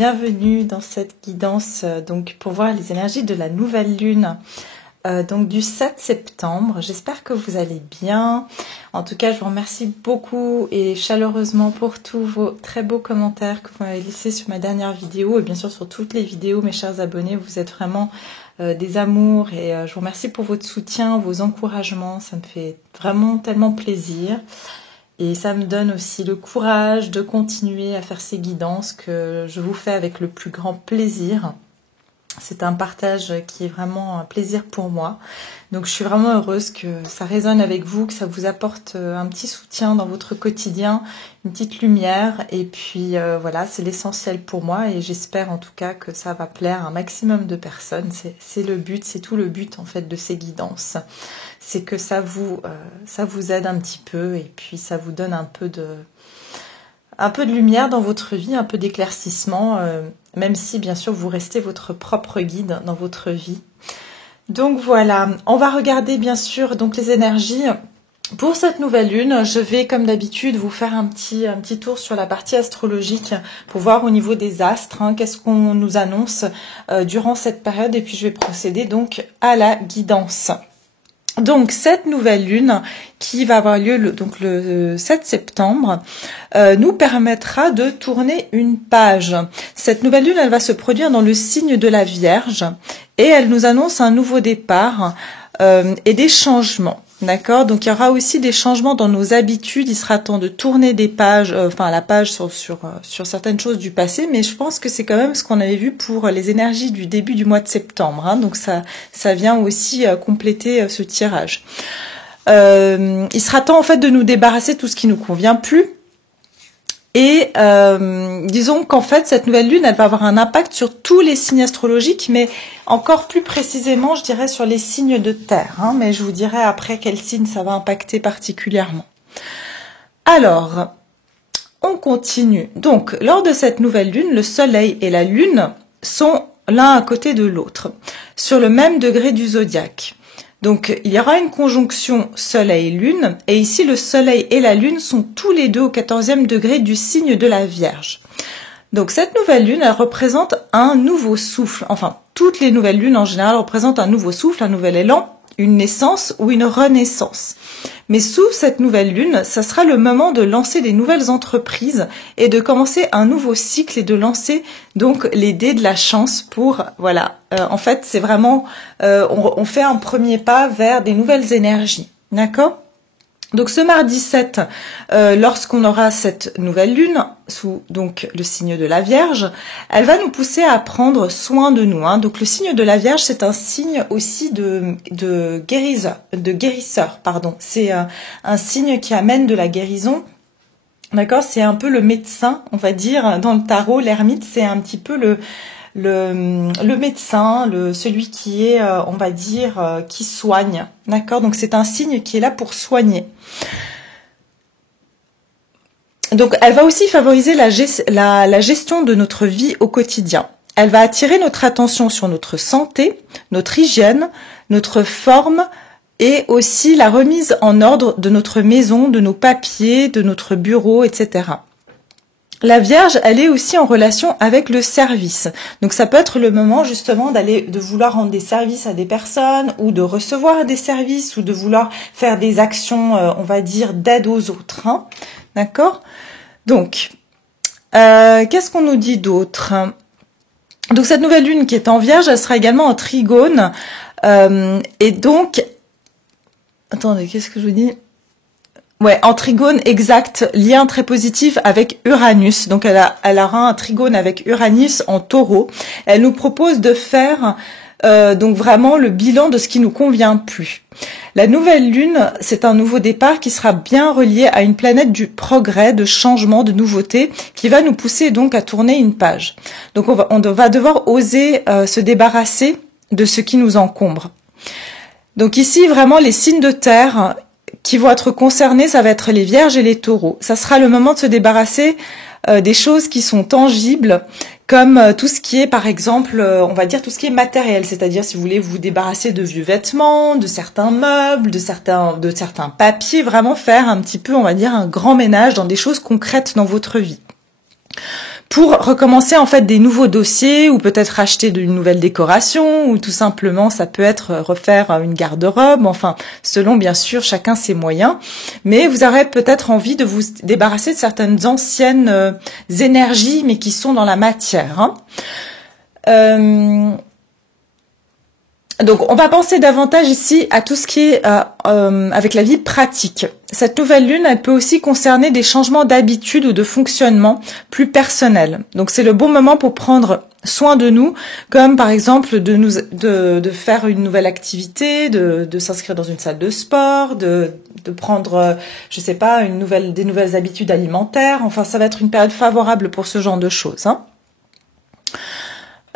bienvenue dans cette guidance donc pour voir les énergies de la nouvelle lune donc du 7 septembre. J'espère que vous allez bien. En tout cas, je vous remercie beaucoup et chaleureusement pour tous vos très beaux commentaires que vous m'avez laissés sur ma dernière vidéo et bien sûr sur toutes les vidéos, mes chers abonnés. Vous êtes vraiment des amours et je vous remercie pour votre soutien, vos encouragements. Ça me fait vraiment tellement plaisir. Et ça me donne aussi le courage de continuer à faire ces guidances que je vous fais avec le plus grand plaisir. C'est un partage qui est vraiment un plaisir pour moi. Donc je suis vraiment heureuse que ça résonne avec vous, que ça vous apporte un petit soutien dans votre quotidien, une petite lumière. Et puis voilà, c'est l'essentiel pour moi et j'espère en tout cas que ça va plaire à un maximum de personnes. C'est le but, c'est tout le but en fait de ces guidances. C'est que ça vous aide un petit peu et puis ça vous donne un peu de lumière dans votre vie, un peu d'éclaircissement, même si bien sûr vous restez votre propre guide dans votre vie. Donc voilà, on va regarder bien sûr donc les énergies pour cette nouvelle lune. Je vais comme d'habitude vous faire un petit tour sur la partie astrologique pour voir au niveau des astres, qu'est-ce qu'on nous annonce durant cette période et puis je vais procéder donc à la guidance. Donc cette nouvelle lune qui va avoir lieu le 7 septembre nous permettra de tourner une page. Cette nouvelle lune, elle va se produire dans le signe de la Vierge et elle nous annonce un nouveau départ et des changements. D'accord, donc il y aura aussi des changements dans nos habitudes. Il sera temps de tourner des pages, la page sur certaines choses du passé, mais je pense que c'est quand même ce qu'on avait vu pour les énergies du début du mois de septembre. Donc ça vient aussi compléter ce tirage. Il sera temps en fait de nous débarrasser de tout ce qui nous convient plus. Et disons qu'en fait, cette nouvelle lune, elle va avoir un impact sur tous les signes astrologiques, mais encore plus précisément, je dirais, sur les signes de terre. Mais je vous dirai après quel signe ça va impacter particulièrement. Alors, on continue. Donc, lors de cette nouvelle lune, le soleil et la lune sont l'un à côté de l'autre, sur le même degré du zodiaque. Donc, il y aura une conjonction Soleil-Lune, et ici, le Soleil et la Lune sont tous les deux au 14e degré du signe de la Vierge. Donc, cette nouvelle Lune, elle représente un nouveau souffle. Enfin, toutes les nouvelles lunes, en général, représentent un nouveau souffle, un nouvel élan, une naissance ou une renaissance. Mais sous cette nouvelle lune, ça sera le moment de lancer des nouvelles entreprises et de commencer un nouveau cycle et de lancer donc les dés de la chance pour, voilà, en fait c'est vraiment, on fait un premier pas vers des nouvelles énergies, d'accord ? Donc ce mardi 7, lorsqu'on aura cette nouvelle lune sous donc le signe de la Vierge, elle va nous pousser à prendre soin de nous. Donc le signe de la Vierge, c'est un signe aussi de guérisseur, pardon. C'est un signe qui amène de la guérison. D'accord, c'est un peu le médecin, on va dire, dans le tarot. L'ermite, c'est un petit peu le médecin, celui qui est, on va dire, qui soigne. D'accord, donc c'est un signe qui est là pour soigner. Donc elle va aussi favoriser la gestion de notre vie au quotidien. Elle va attirer notre attention sur notre santé, notre hygiène, notre forme et aussi la remise en ordre de notre maison, de nos papiers, de notre bureau, etc. La Vierge, elle est aussi en relation avec le service. Donc ça peut être le moment justement de vouloir rendre des services à des personnes ou de recevoir des services ou de vouloir faire des actions, on va dire, d'aide aux autres. D'accord ? Donc, qu'est-ce qu'on nous dit d'autre ? Donc cette nouvelle lune qui est en Vierge, elle sera également en trigone. Et donc, attendez, qu'est-ce que je vous dis ? Ouais, en trigone exact, lien très positif avec Uranus. Donc elle aura un trigone avec Uranus en Taureau. Elle nous propose de faire donc vraiment le bilan de ce qui nous convient plus. La nouvelle lune, c'est un nouveau départ qui sera bien relié à une planète du progrès, de changement, de nouveauté, qui va nous pousser donc à tourner une page. Donc on va devoir oser se débarrasser de ce qui nous encombre. Donc ici, vraiment, les signes de terre qui vont être concernés, ça va être les Vierges et les Taureaux. Ça sera le moment de se débarrasser des choses qui sont tangibles, comme tout ce qui est, par exemple, on va dire tout ce qui est matériel, c'est-à-dire si vous voulez vous débarrasser de vieux vêtements, de certains meubles, de certains papiers, vraiment faire un petit peu, on va dire, un grand ménage dans des choses concrètes dans votre vie. pour recommencer en fait des nouveaux dossiers ou peut-être acheter une nouvelle décoration ou tout simplement ça peut être refaire une garde-robe, enfin selon bien sûr chacun ses moyens, mais vous aurez peut-être envie de vous débarrasser de certaines anciennes énergies mais qui sont dans la matière, hein. Donc, on va penser davantage ici à tout ce qui est avec la vie pratique. Cette nouvelle lune, elle peut aussi concerner des changements d'habitude ou de fonctionnement plus personnels. Donc, c'est le bon moment pour prendre soin de nous, comme par exemple de faire une nouvelle activité, de s'inscrire dans une salle de sport, de prendre, je sais pas, des nouvelles habitudes alimentaires. Enfin, ça va être une période favorable pour ce genre de choses, hein.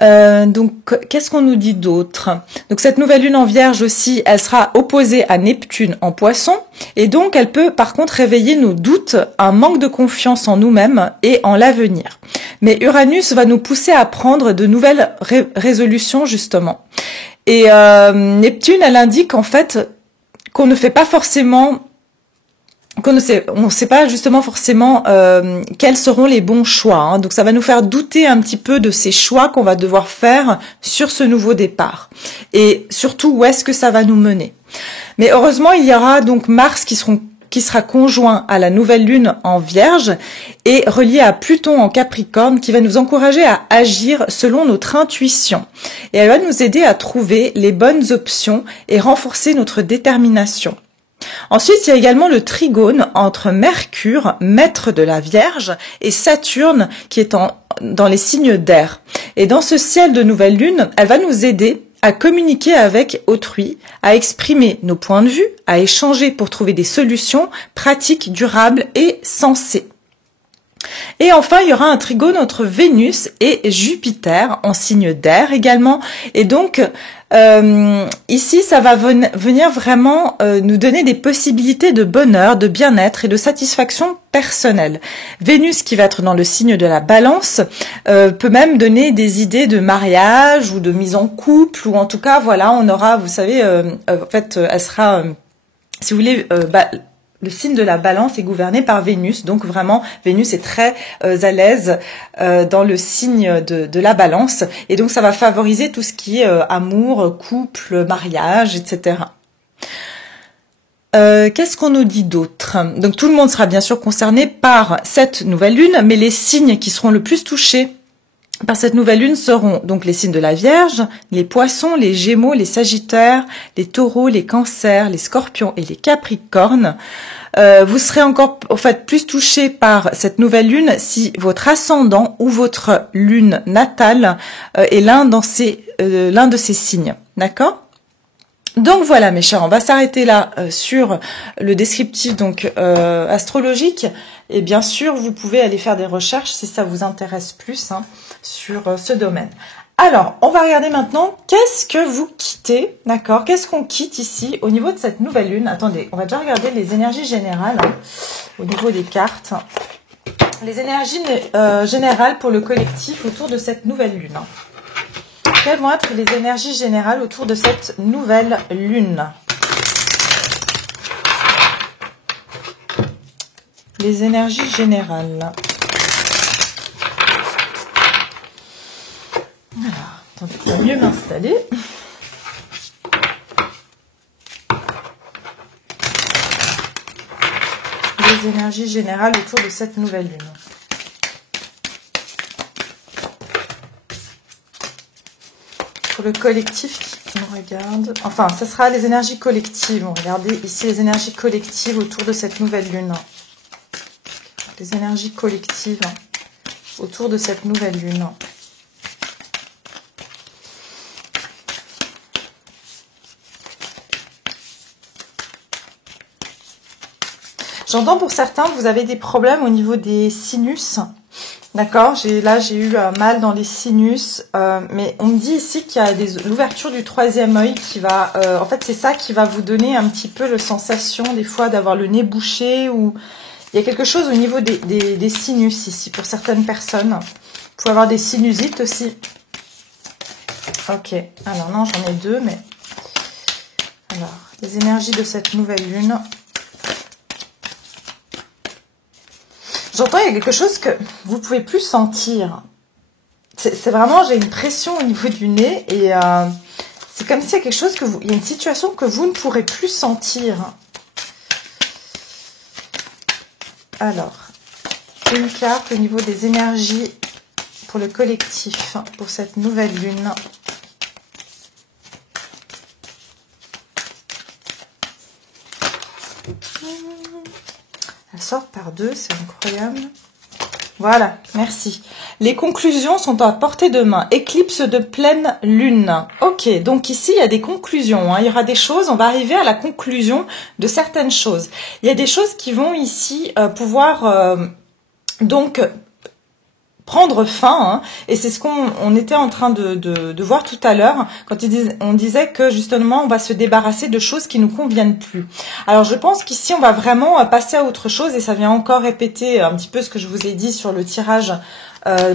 Donc, qu'est-ce qu'on nous dit d'autre? Donc, cette nouvelle lune en Vierge aussi, elle sera opposée à Neptune en Poisson, et donc elle peut par contre réveiller nos doutes, un manque de confiance en nous-mêmes et en l'avenir. Mais Uranus va nous pousser à prendre de nouvelles résolutions justement. Et Neptune, elle indique en fait qu'on ne fait pas forcément on ne sait pas justement forcément quels seront les bons choix, hein. Donc ça va nous faire douter un petit peu de ces choix qu'on va devoir faire sur ce nouveau départ. Et surtout, où est-ce que ça va nous mener? Mais heureusement, il y aura donc Mars qui sera conjoint à la nouvelle lune en Vierge et relié à Pluton en Capricorne qui va nous encourager à agir selon notre intuition. Et elle va nous aider à trouver les bonnes options et renforcer notre détermination. Ensuite, il y a également le trigone entre Mercure, maître de la Vierge, et Saturne, qui est dans les signes d'air. Et dans ce ciel de nouvelle lune, elle va nous aider à communiquer avec autrui, à exprimer nos points de vue, à échanger pour trouver des solutions pratiques, durables et sensées. Et enfin, il y aura un trigone entre Vénus et Jupiter, en signe d'air également. Et donc, ici, ça va venir vraiment nous donner des possibilités de bonheur, de bien-être et de satisfaction personnelle. Vénus, qui va être dans le signe de la Balance, peut même donner des idées de mariage ou de mise en couple, ou en tout cas, voilà, on aura, vous savez, en fait, elle sera, si vous voulez, le signe de la Balance est gouverné par Vénus, donc vraiment Vénus est très à l'aise dans le signe de la Balance, et donc ça va favoriser tout ce qui est amour, couple, mariage, etc. Qu'est-ce qu'on nous dit d'autre? Donc tout le monde sera bien sûr concerné par cette nouvelle lune, mais les signes qui seront le plus touchés par cette nouvelle lune seront donc les signes de la Vierge, les Poissons, les Gémeaux, les Sagittaires, les Taureaux, les Cancers, les Scorpions et les Capricornes. Vous serez encore en fait plus touché par cette nouvelle lune si votre ascendant ou votre lune natale est l'un de ces signes, d'accord? Donc voilà mes chers, on va s'arrêter là sur le descriptif donc astrologique, et bien sûr vous pouvez aller faire des recherches si ça vous intéresse plus, hein, sur ce domaine. Alors, on va regarder maintenant qu'est-ce que vous quittez, d'accord? Qu'est-ce qu'on quitte ici au niveau de cette nouvelle lune? Attendez, on va déjà regarder les énergies générales, hein, au niveau des cartes. Les énergies générales pour le collectif autour de cette nouvelle lune. Quelles vont être les énergies générales autour de cette nouvelle lune? Les énergies générales. Alors, attendez, je vais mieux m'installer. Les énergies générales autour de cette nouvelle lune. Pour le collectif qui nous regarde. Enfin, ce sera les énergies collectives. Regardez ici les énergies collectives autour de cette nouvelle lune. Les énergies collectives autour de cette nouvelle lune. J'entends pour certains, vous avez des problèmes au niveau des sinus. D'accord, là j'ai eu mal dans les sinus, mais on me dit ici qu'il y a l'ouverture du troisième œil qui va, en fait c'est ça qui va vous donner un petit peu la sensation des fois d'avoir le nez bouché, ou il y a quelque chose au niveau des sinus ici pour certaines personnes. Vous pouvez avoir des sinusites aussi. Ok, alors non j'en ai deux, mais alors les énergies de cette nouvelle lune. J'entends, il y a quelque chose que vous pouvez plus sentir. C'est vraiment, j'ai une pression au niveau du nez et c'est comme s'il y a quelque chose que il y a une situation que vous ne pourrez plus sentir. Alors, une carte au niveau des énergies pour le collectif, pour cette nouvelle lune. Elle sort par deux, c'est incroyable. Voilà, merci. Les conclusions sont à portée de main. Éclipse de pleine lune. Ok, donc ici, il y a des conclusions. Hein. Il y aura des choses, on va arriver à la conclusion de certaines choses. Il y a des choses qui vont ici pouvoir donc prendre fin, hein, et c'est ce qu'on était en train de voir tout à l'heure, quand on disait que justement on va se débarrasser de choses qui nous conviennent plus. Alors je pense qu'ici on va vraiment passer à autre chose, et ça vient encore répéter un petit peu ce que je vous ai dit sur le tirage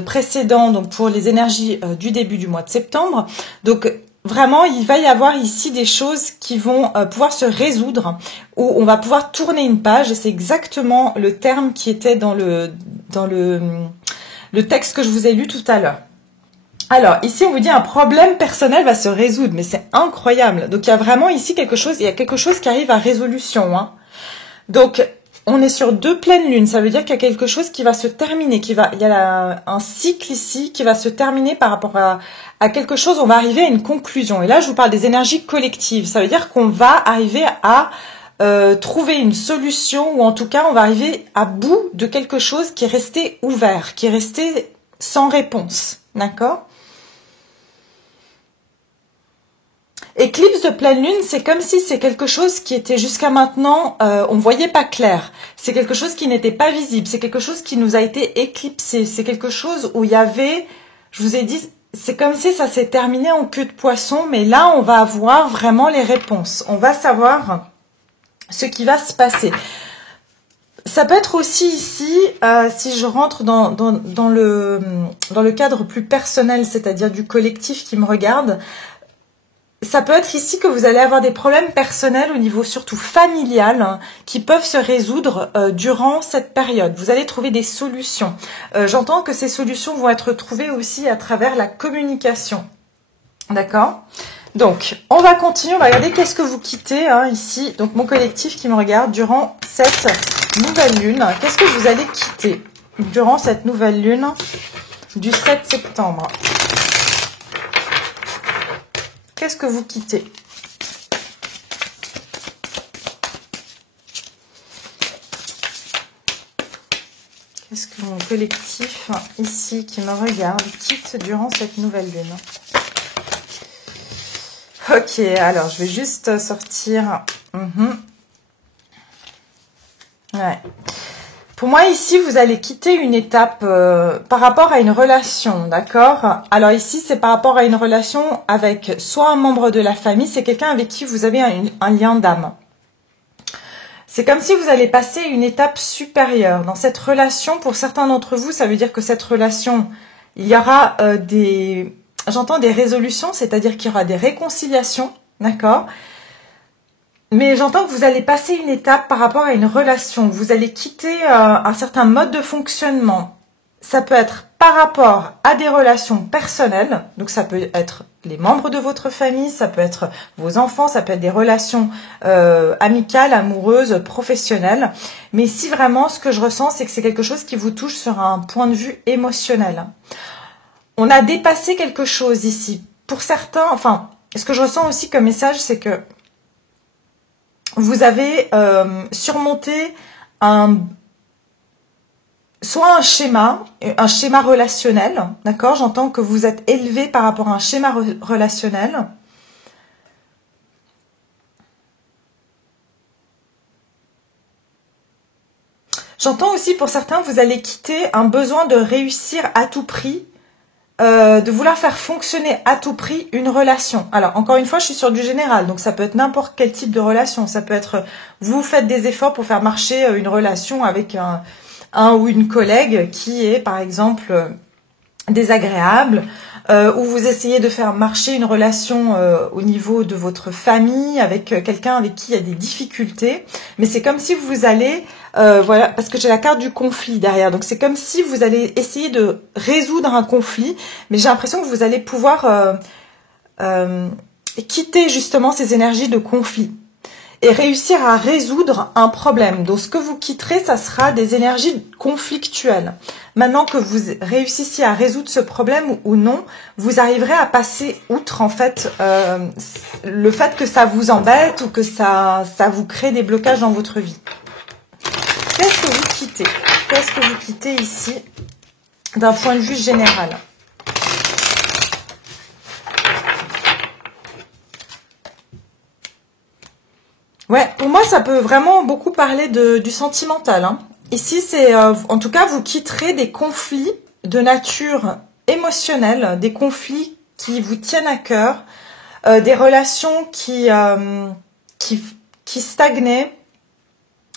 précédent, donc pour les énergies du début du mois de septembre. Donc vraiment, il va y avoir ici des choses qui vont pouvoir se résoudre, où on va pouvoir tourner une page, et c'est exactement le terme qui était dans le texte que je vous ai lu tout à l'heure. Alors, ici, on vous dit un problème personnel va se résoudre, mais c'est incroyable. Donc, il y a vraiment ici quelque chose, il y a quelque chose qui arrive à résolution. Hein. Donc, on est sur 2 pleines lunes, ça veut dire qu'il y a quelque chose qui va se terminer, il y a un cycle ici qui va se terminer par rapport à quelque chose, on va arriver à une conclusion. Et là, je vous parle des énergies collectives, ça veut dire qu'on va arriver à trouver une solution, ou en tout cas on va arriver à bout de quelque chose qui est resté ouvert, qui est resté sans réponse, d'accord? Éclipse de pleine lune, c'est comme si c'est quelque chose qui était jusqu'à maintenant, on ne voyait pas clair, c'est quelque chose qui n'était pas visible, c'est quelque chose qui nous a été éclipsé, c'est quelque chose où il y avait, je vous ai dit, c'est comme si ça s'est terminé en queue de poisson, mais là on va avoir vraiment les réponses, on va savoir ce qui va se passer. Ça peut être aussi ici, si je rentre dans le cadre plus personnel, c'est-à-dire du collectif qui me regarde, ça peut être ici que vous allez avoir des problèmes personnels au niveau surtout familial, hein, qui peuvent se résoudre durant cette période. Vous allez trouver des solutions. J'entends que ces solutions vont être trouvées aussi à travers la communication. D'accord ? Donc, on va continuer, on va regarder qu'est-ce que vous quittez hein, ici. Donc, mon collectif qui me regarde durant cette nouvelle lune. Qu'est-ce que vous allez quitter durant cette nouvelle lune du 7 septembre? Qu'est-ce que vous quittez? Qu'est-ce que mon collectif ici qui me regarde quitte durant cette nouvelle lune? Ok, alors je vais juste sortir. Ouais. Pour moi, ici, vous allez quitter une étape par rapport à une relation, d'accord? Alors ici, c'est par rapport à une relation avec soit un membre de la famille, c'est quelqu'un avec qui vous avez un lien d'âme. C'est comme si vous allez passer une étape supérieure. Dans cette relation, pour certains d'entre vous, ça veut dire que cette relation, il y aura j'entends des résolutions, c'est-à-dire qu'il y aura des réconciliations, d'accord? Mais j'entends que vous allez passer une étape par rapport à une relation. Vous allez quitter un certain mode de fonctionnement. Ça peut être par rapport à des relations personnelles. Donc ça peut être les membres de votre famille, ça peut être vos enfants, ça peut être des relations amicales, amoureuses, professionnelles. Mais ici vraiment, ce que je ressens, c'est que c'est quelque chose qui vous touche sur un point de vue émotionnel. On a dépassé quelque chose ici. Pour certains, enfin, ce que je ressens aussi comme message, c'est que vous avez surmonté soit un schéma relationnel, d'accord? J'entends que vous êtes élevé par rapport à un schéma relationnel. J'entends aussi pour certains, vous allez quitter un besoin de réussir à tout prix, de vouloir faire fonctionner à tout prix une relation. Alors, encore une fois, je suis sur du général, donc ça peut être n'importe quel type de relation. Ça peut être, vous faites des efforts pour faire marcher une relation avec un ou une collègue qui est, par exemple, désagréable, ou vous essayez de faire marcher une relation au niveau de votre famille, avec quelqu'un avec qui il y a des difficultés. Mais c'est comme si vous allez voilà, parce que j'ai la carte du conflit derrière. Donc c'est comme si vous allez essayer de résoudre un conflit, mais j'ai l'impression que vous allez pouvoir quitter justement ces énergies de conflit et réussir à résoudre un problème. Donc ce que vous quitterez, ça sera des énergies conflictuelles. Maintenant que vous réussissiez à résoudre ce problème ou non, vous arriverez à passer outre en fait le fait que ça vous embête ou que ça vous crée des blocages dans votre vie. Qu'est-ce que vous quittez? Qu'est-ce que vous quittez ici d'un point de vue général? Ouais, pour moi, ça peut vraiment beaucoup parler du sentimental. Hein. Ici, c'est, en tout cas, vous quitterez des conflits de nature émotionnelle, des conflits qui vous tiennent à cœur, des relations qui stagnaient.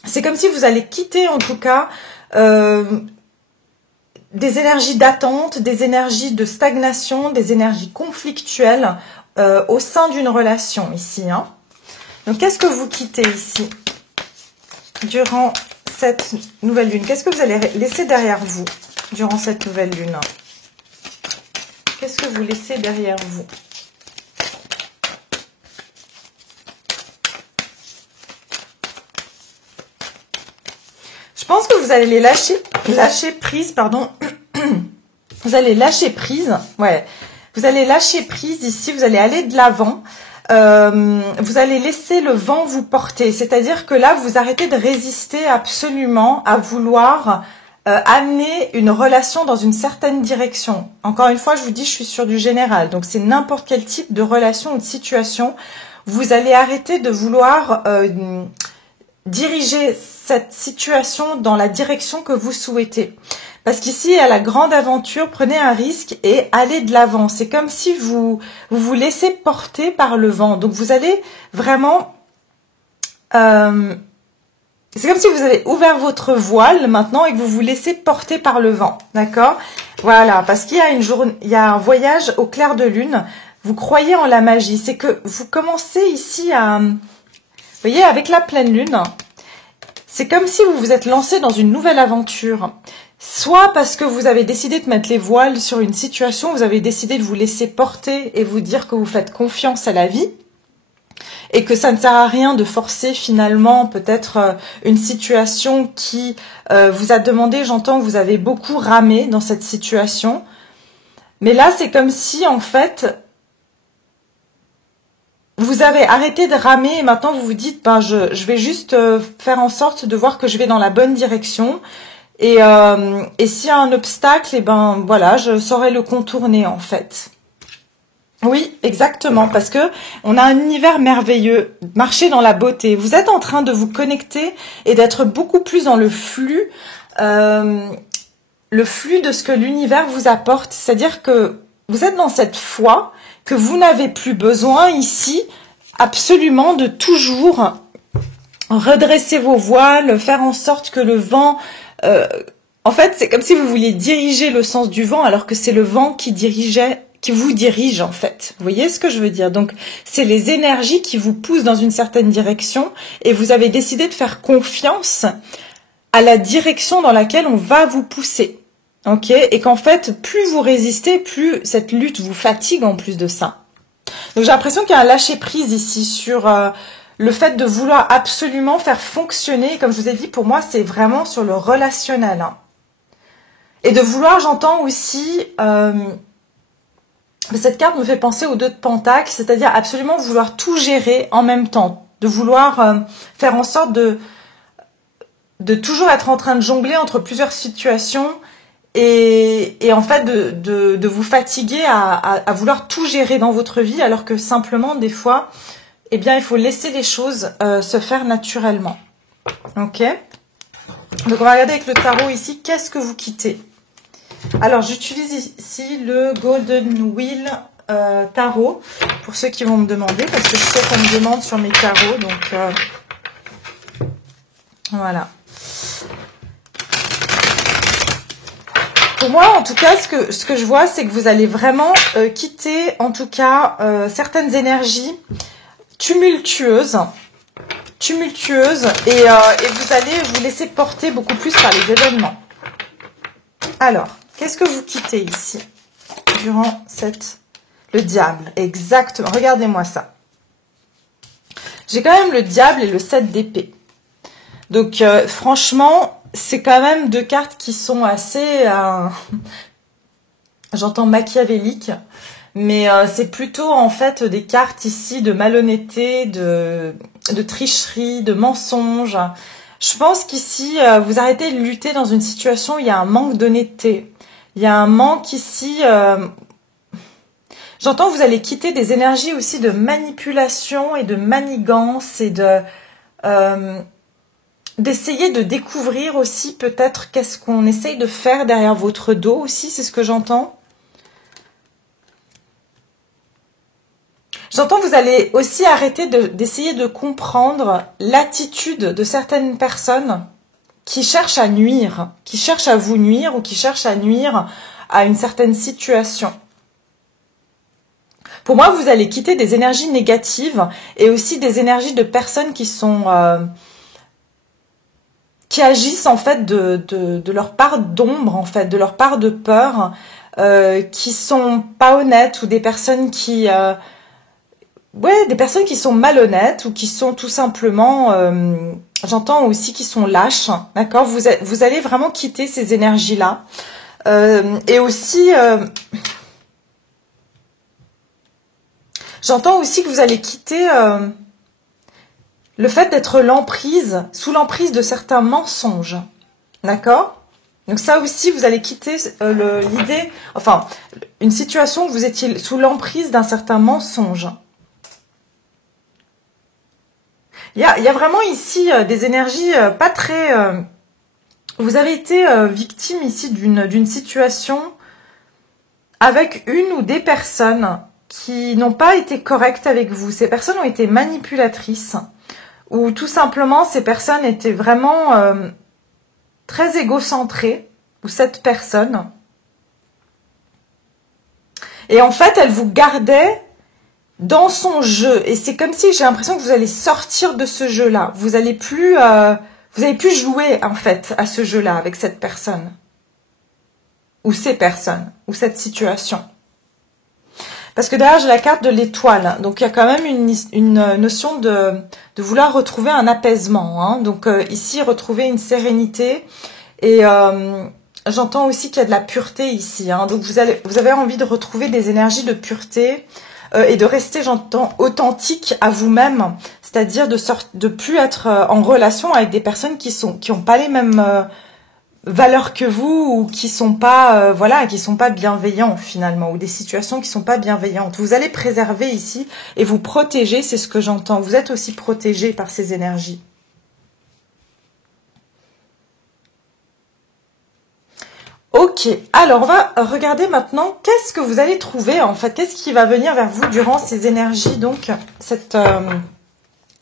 C'est comme si vous allez quitter, en tout cas, des énergies d'attente, des énergies de stagnation, des énergies conflictuelles au sein d'une relation ici, hein. Donc, qu'est-ce que vous quittez ici durant cette nouvelle lune? Qu'est-ce que vous allez laisser derrière vous durant cette nouvelle lune? Qu'est-ce que vous laissez derrière vous? Je pense que vous allez les lâcher prise, pardon. Vous allez lâcher prise, ouais. Vous allez lâcher prise ici, vous allez aller de l'avant. Vous allez laisser le vent vous porter, c'est-à-dire que là vous arrêtez de résister absolument à vouloir amener une relation dans une certaine direction. Encore une fois, je vous dis, je suis sur du général, donc c'est n'importe quel type de relation ou de situation. Vous allez arrêter de vouloir diriger cette situation dans la direction que vous souhaitez. Parce qu'ici, à la grande aventure, prenez un risque et allez de l'avant. C'est comme si vous laissez porter par le vent. Donc, vous allez vraiment... c'est comme si vous avez ouvert votre voile maintenant et que vous vous laissez porter par le vent. D'accord? Voilà, parce qu'il y a il y a un voyage au clair de lune. Vous croyez en la magie. C'est que vous commencez ici à... Vous voyez, avec la pleine lune, c'est comme si vous vous êtes lancé dans une nouvelle aventure. Soit parce que vous avez décidé de mettre les voiles sur une situation, vous avez décidé de vous laisser porter et vous dire que vous faites confiance à la vie et que ça ne sert à rien de forcer finalement peut-être une situation qui vous a demandé, j'entends que vous avez beaucoup ramé dans cette situation. Mais là, c'est comme si en fait, vous avez arrêté de ramer et maintenant vous vous dites, ben, je vais juste faire en sorte de voir que je vais dans la bonne direction. Et s'il y a un obstacle, et ben voilà, je saurai le contourner en fait. Oui, exactement, parce que on a un univers merveilleux, marcher dans la beauté. Vous êtes en train de vous connecter et d'être beaucoup plus dans le flux de ce que l'univers vous apporte. C'est-à-dire que vous êtes dans cette foi que vous n'avez plus besoin ici absolument de toujours redresser vos voiles, faire en sorte que le vent... en fait, c'est comme si vous vouliez diriger le sens du vent alors que c'est le vent qui vous dirige en fait. Vous voyez ce que je veux dire? Donc, c'est les énergies qui vous poussent dans une certaine direction et vous avez décidé de faire confiance à la direction dans laquelle on va vous pousser. Ok? Et qu'en fait, plus vous résistez, plus cette lutte vous fatigue en plus de ça. Donc, j'ai l'impression qu'il y a un lâcher-prise ici sur... le fait de vouloir absolument faire fonctionner, comme je vous ai dit, pour moi, c'est vraiment sur le relationnel. Hein. Et de vouloir, j'entends aussi... cette carte me fait penser aux 2 de Pentacle, c'est-à-dire absolument vouloir tout gérer en même temps. De vouloir faire en sorte de toujours être en train de jongler entre plusieurs situations et en fait de vous fatiguer à vouloir tout gérer dans votre vie alors que simplement, des fois... eh bien, il faut laisser les choses se faire naturellement. Ok? Donc, on va regarder avec le tarot ici. Qu'est-ce que vous quittez? Alors, j'utilise ici le Golden Wheel tarot pour ceux qui vont me demander parce que je sais qu'on me demande sur mes tarots. Donc, voilà. Pour moi, en tout cas, ce que je vois, c'est que vous allez vraiment quitter, en tout cas, certaines énergies tumultueuses tumultueuse et vous allez vous laisser porter beaucoup plus par les événements. Alors, qu'est-ce que vous quittez ici durant cette... Le diable, exactement. Regardez-moi ça. J'ai quand même le diable et le 7 d'épée. Donc, franchement, c'est quand même deux cartes qui sont assez... j'entends machiavéliques. Mais c'est plutôt en fait des cartes ici de malhonnêteté, de tricherie, de mensonge. Je pense qu'ici, vous arrêtez de lutter dans une situation où il y a un manque d'honnêteté. Il y a un manque ici... J'entends que vous allez quitter des énergies aussi de manipulation et de manigance et d'essayer de découvrir aussi peut-être qu'est-ce qu'on essaye de faire derrière votre dos aussi, c'est ce que j'entends. J'entends que vous allez aussi arrêter d'essayer de comprendre l'attitude de certaines personnes qui cherchent à nuire, qui cherchent à vous nuire ou qui cherchent à nuire à une certaine situation. Pour moi, vous allez quitter des énergies négatives et aussi des énergies de personnes qui sont... qui agissent en fait de leur part d'ombre, en fait, de leur part de peur, qui sont pas honnêtes ou des personnes qui... ouais, des personnes qui sont malhonnêtes ou qui sont tout simplement, j'entends aussi qui sont lâches, d'accord, vous allez vraiment quitter ces énergies-là. Et aussi, j'entends aussi que vous allez quitter le fait d'être sous l'emprise de certains mensonges, d'accord. Donc ça aussi, vous allez quitter l'idée, enfin, une situation où vous étiez sous l'emprise d'un certain mensonge. Il y a vraiment ici des énergies pas très... vous avez été victime ici d'une situation avec une ou des personnes qui n'ont pas été correctes avec vous. Ces personnes ont été manipulatrices ou tout simplement ces personnes étaient vraiment très égocentrées, ou cette personne. Et en fait, elle vous gardait dans son jeu, et c'est comme si j'ai l'impression que vous allez sortir de ce jeu-là. Vous allez plus jouer en fait à ce jeu-là avec cette personne, ou ces personnes, ou cette situation. Parce que derrière j'ai la carte de l'étoile, donc il y a quand même une notion de vouloir retrouver un apaisement. Hein. Donc ici retrouver une sérénité, et j'entends aussi qu'il y a de la pureté ici. Hein. Donc vous avez envie de retrouver des énergies de pureté. Et de rester, j'entends, authentique à vous-même, c'est-à-dire de plus être en relation avec des personnes qui ont pas les mêmes valeurs que vous, ou qui sont pas qui sont pas bienveillants finalement, ou des situations qui sont pas bienveillantes. Vous allez préserver ici et vous protéger, c'est ce que j'entends. Vous êtes aussi protégé par ces énergies. Ok, alors on va regarder maintenant qu'est-ce que vous allez trouver en fait, qu'est-ce qui va venir vers vous durant ces énergies, donc cette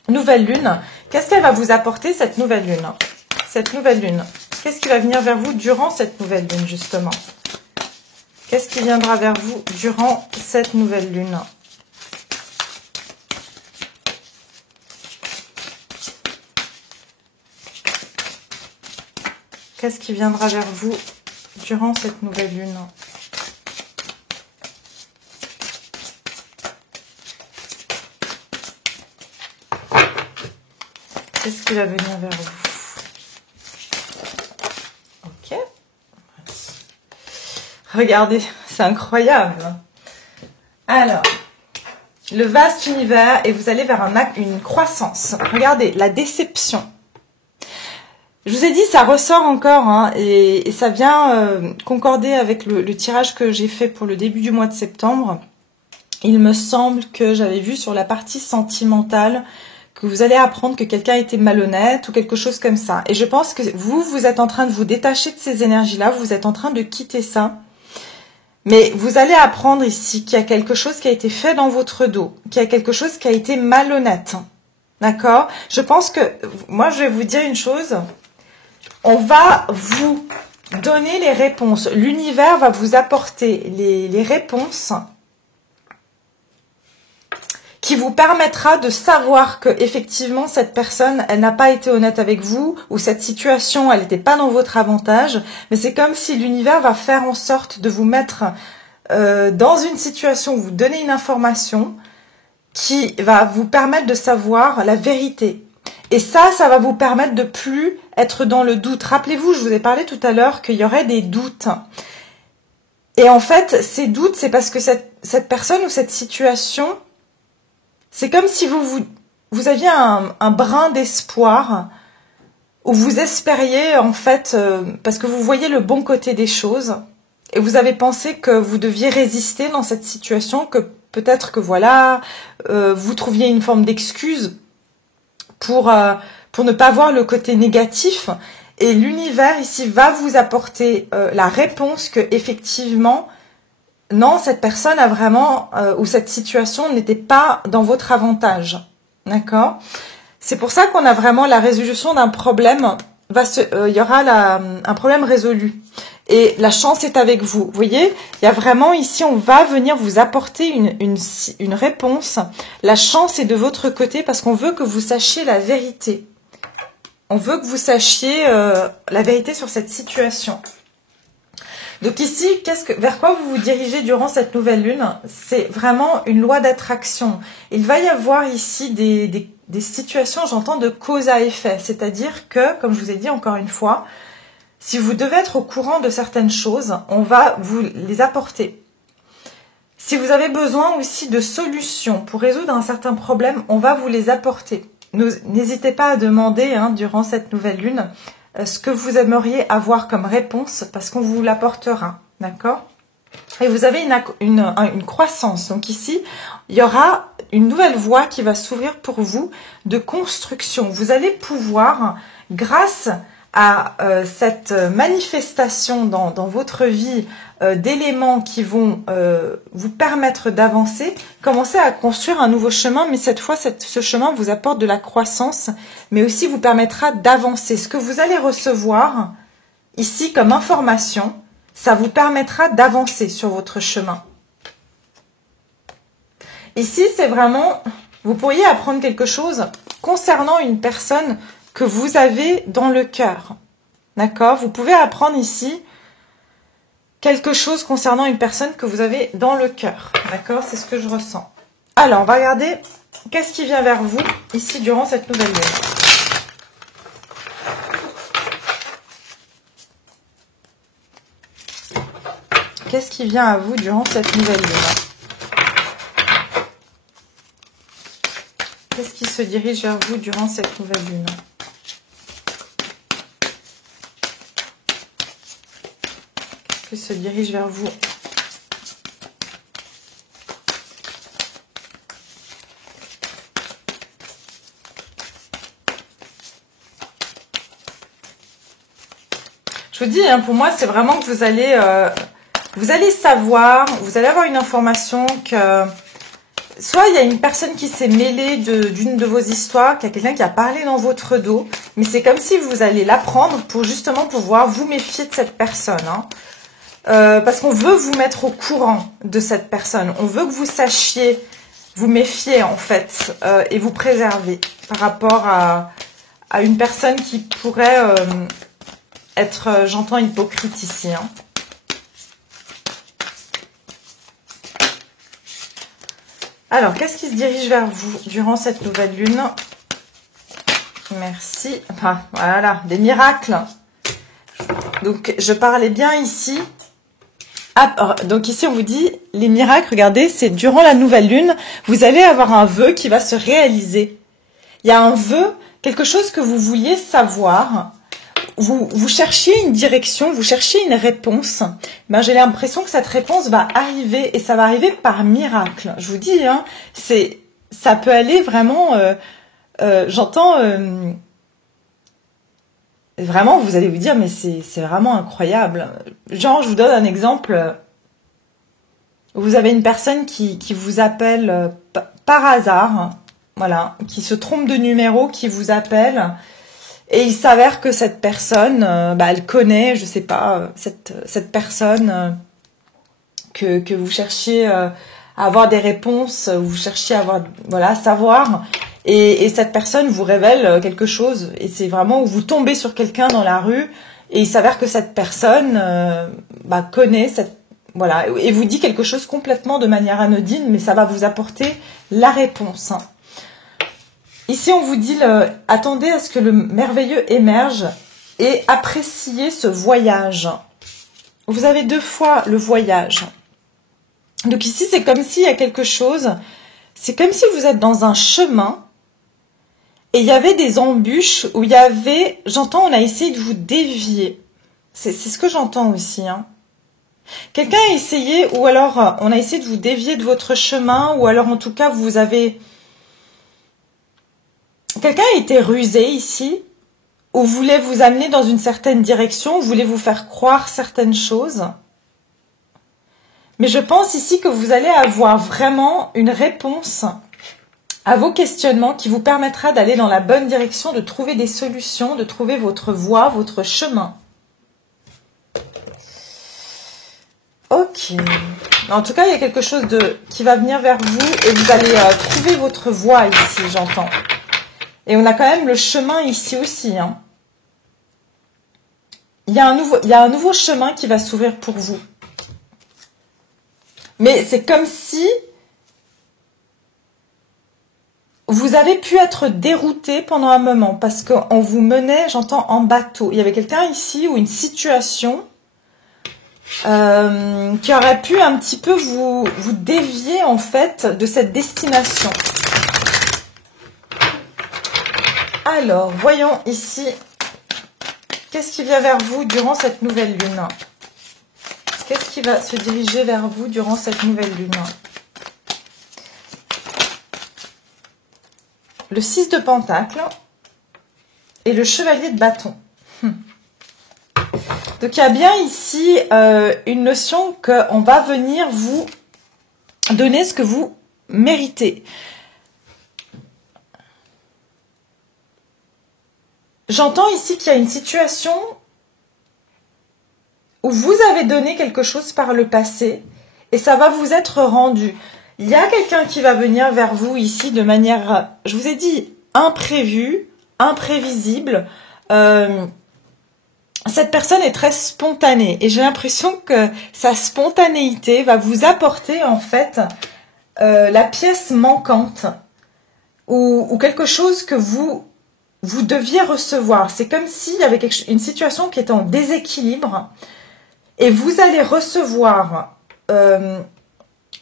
nouvelle lune. Qu'est-ce qu'elle va vous apporter cette nouvelle lune? Cette nouvelle lune, qu'est-ce qui va venir vers vous durant cette nouvelle lune justement? Qu'est-ce qui viendra vers vous durant cette nouvelle lune? Qu'est-ce qui viendra vers vous durant cette nouvelle lune? Qu'est-ce qui va venir vers vous? Ok. Regardez, c'est incroyable. Alors, le vaste univers, et vous allez vers une croissance. Regardez, la déception. Je vous ai dit, ça ressort encore, hein, et ça vient concorder avec le tirage que j'ai fait pour le début du mois de septembre. Il me semble que j'avais vu sur la partie sentimentale que vous allez apprendre que quelqu'un était malhonnête ou quelque chose comme ça. Et je pense que vous êtes en train de vous détacher de ces énergies-là, vous êtes en train de quitter ça. Mais vous allez apprendre ici qu'il y a quelque chose qui a été fait dans votre dos, qu'il y a quelque chose qui a été malhonnête. D'accord? Je pense que, moi je vais vous dire une chose... On va vous donner les réponses. L'univers va vous apporter les réponses qui vous permettra de savoir que effectivement cette personne, elle n'a pas été honnête avec vous, ou cette situation, elle n'était pas dans votre avantage, mais c'est comme si l'univers va faire en sorte de vous mettre dans une situation, vous donner une information qui va vous permettre de savoir la vérité. Et ça va vous permettre de plus être dans le doute. Rappelez-vous, je vous ai parlé tout à l'heure qu'il y aurait des doutes. Et en fait, ces doutes, c'est parce que cette personne ou cette situation, c'est comme si vous aviez un brin d'espoir, où vous espériez, en fait, parce que vous voyez le bon côté des choses, et vous avez pensé que vous deviez résister dans cette situation, que peut-être que voilà, vous trouviez une forme d'excuse pour ne pas voir le côté négatif, et l'univers ici va vous apporter la réponse que effectivement non, cette personne a vraiment ou cette situation n'était pas dans votre avantage, d'accord? C'est pour ça qu'on a vraiment la résolution d'un problème, il y aura un problème résolu. Et la chance est avec vous. Vous voyez, il y a vraiment ici, on va venir vous apporter une réponse. La chance est de votre côté parce qu'on veut que vous sachiez la vérité. On veut que vous sachiez la vérité sur cette situation. Donc ici, vers quoi vous vous dirigez durant cette nouvelle lune? C'est vraiment une loi d'attraction. Il va y avoir ici des situations, j'entends, de cause à effet. C'est-à-dire que, comme je vous ai dit encore une fois, si vous devez être au courant de certaines choses, on va vous les apporter. Si vous avez besoin aussi de solutions pour résoudre un certain problème, on va vous les apporter. N'hésitez pas à demander durant cette nouvelle lune ce que vous aimeriez avoir comme réponse parce qu'on vous l'apportera, d'accord? Et vous avez une croissance. Donc ici, il y aura une nouvelle voie qui va s'ouvrir pour vous de construction. Vous allez pouvoir, grâce à cette manifestation dans votre vie d'éléments qui vont vous permettre d'avancer, commencer à construire un nouveau chemin, mais cette fois, ce chemin vous apporte de la croissance, mais aussi vous permettra d'avancer. Ce que vous allez recevoir ici comme information, ça vous permettra d'avancer sur votre chemin. Ici, c'est vraiment, vous pourriez apprendre quelque chose concernant une personne que vous avez dans le cœur. D'accord? Vous pouvez apprendre ici quelque chose concernant une personne que vous avez dans le cœur. D'accord? C'est ce que je ressens. Alors, on va regarder qu'est-ce qui vient vers vous ici durant cette nouvelle lune. Qu'est-ce qui vient à vous durant cette nouvelle lune? Qu'est-ce qui se dirige vers vous durant cette nouvelle lune? Qu'est-ce qui se dirige vers vous? Je vous dis, pour moi, c'est vraiment que vous allez savoir, vous allez avoir une information que soit il y a une personne qui s'est mêlée d'une de vos histoires, qu'il y a quelqu'un qui a parlé dans votre dos, mais c'est comme si vous allez l'apprendre pour justement pouvoir vous méfier de cette personne. Parce qu'on veut vous mettre au courant de cette personne. On veut que vous sachiez vous méfier en fait et vous préserver par rapport à une personne qui pourrait être, j'entends, hypocrite ici. Alors, qu'est-ce qui se dirige vers vous durant cette nouvelle lune? Merci. Ah, voilà, des miracles. Donc, je parlais bien ici. Ah, donc ici, on vous dit, les miracles, regardez, c'est durant la nouvelle lune, vous allez avoir un vœu qui va se réaliser. Il y a un vœu, quelque chose que vous vouliez savoir. Vous cherchiez une direction, vous cherchiez une réponse. Ben, j'ai l'impression que cette réponse va arriver et ça va arriver par miracle. Je vous dis, ça peut aller vraiment, j'entends, vraiment, vous allez vous dire, mais c'est vraiment incroyable. Genre, je vous donne un exemple. Vous avez une personne qui vous appelle par hasard, voilà, qui se trompe de numéro, qui vous appelle. Et il s'avère que cette personne, elle connaît, je sais pas, cette personne que vous cherchiez à avoir des réponses, vous cherchiez à avoir, voilà, à savoir, et cette personne vous révèle quelque chose, et c'est vraiment où vous tombez sur quelqu'un dans la rue, et il s'avère que cette personne connaît cette, voilà, et vous dit quelque chose complètement de manière anodine, mais ça va vous apporter la réponse. Ici, on vous dit, attendez à ce que le merveilleux émerge et appréciez ce voyage. Vous avez 2 fois le voyage. Donc ici, c'est comme s'il y a quelque chose, c'est comme si vous êtes dans un chemin et il y avait des embûches où il y avait, j'entends, on a essayé de vous dévier. C'est ce que j'entends aussi. Hein. Quelqu'un a essayé, ou alors on a essayé de vous dévier de votre chemin, ou alors en tout cas, vous avez... Quelqu'un a été rusé ici, ou voulait vous amener dans une certaine direction, voulait vous faire croire certaines choses. Mais je pense ici que vous allez avoir vraiment une réponse à vos questionnements qui vous permettra d'aller dans la bonne direction, de trouver des solutions, de trouver votre voie, votre chemin. Ok. En tout cas, il y a quelque chose qui va venir vers vous et vous allez trouver votre voie ici, j'entends. Et on a quand même le chemin ici aussi. Hein. Il y a un nouveau chemin qui va s'ouvrir pour vous. Mais c'est comme si vous avez pu être dérouté pendant un moment parce qu'on vous menait, j'entends, en bateau. Il y avait quelqu'un ici ou une situation qui aurait pu un petit peu vous dévier en fait de cette destination. Alors, voyons ici, qu'est-ce qui vient vers vous durant cette nouvelle lune ? Qu'est-ce qui va se diriger vers vous durant cette nouvelle lune ? Le 6 de Pentacle et le chevalier de bâton. Donc, il y a bien ici une notion qu'on va venir vous donner ce que vous méritez. J'entends ici qu'il y a une situation où vous avez donné quelque chose par le passé et ça va vous être rendu. Il y a quelqu'un qui va venir vers vous ici de manière, je vous ai dit, imprévue, imprévisible. Cette personne est très spontanée et j'ai l'impression que sa spontanéité va vous apporter en fait la pièce manquante ou quelque chose que vous deviez recevoir. C'est comme s'il y avait une situation qui était en déséquilibre et vous allez recevoir,